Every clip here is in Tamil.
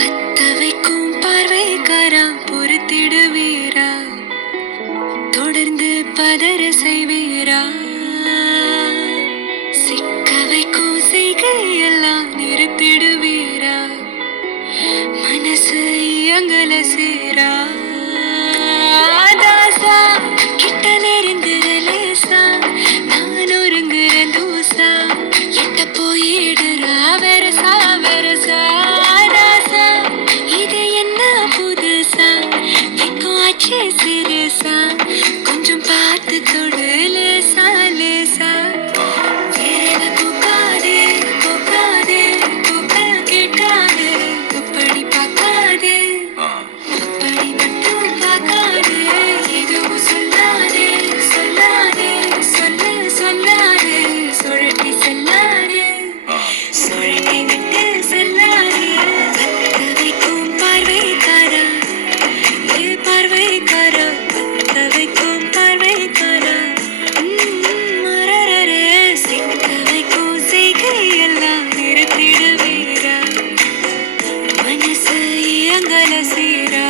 பத்த வைக்கும் பார்வைக்காரா பொறுத்திடுவீரா, தொடர்ந்து பதற செய்வீரா, சிக்க வைக்கும் செய்கையெல்லாம் நிறுத்திடுவீரா, மனசு இயங்கல சேரா தாசா, கிட்ட நெருங்குற லேசா, நான் ஒருங்குற தூசா, எட்ட போயிடுறா வெரசா வெரசா தாசா, இது என்ன புதுசா, வெக்கம் ஆச்சே சிறுசா, கொஞ்சம் பார்த்து தொடு லேசா லேசா, வேற பூக்காதே பூக்காதே பூக்க கேட்காதே, துப்படி பார்க்காதே துப்படி மட்டும் பார்க்காதே, எதுவும் சொல்லாதே சொல்லாதே சொல்ல சொல்லாதே, சுழட்டி செல்லாதே சுழட்டி விட்டு செல்லாதே, பத்த வைக்கும் பார்வைக்காரா ஏ பார்வைக்காரா, பத்த வைக்கும் பார்வைக்காரா, மரரரே, சிக்க வைக்கும் செய்கையெல்லாம் நிறுத்திடுவீரா, மனசு இயங்கல சீரா.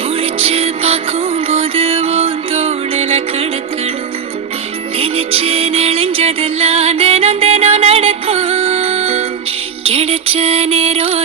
முழிச்சு பார்க்கும்போது உன் தோணல கடக்கணும், நினைச்சு நெளிஞ்சதெல்லாம் தினம் தினம் நடக்கும், கிடைச்ச நேரம்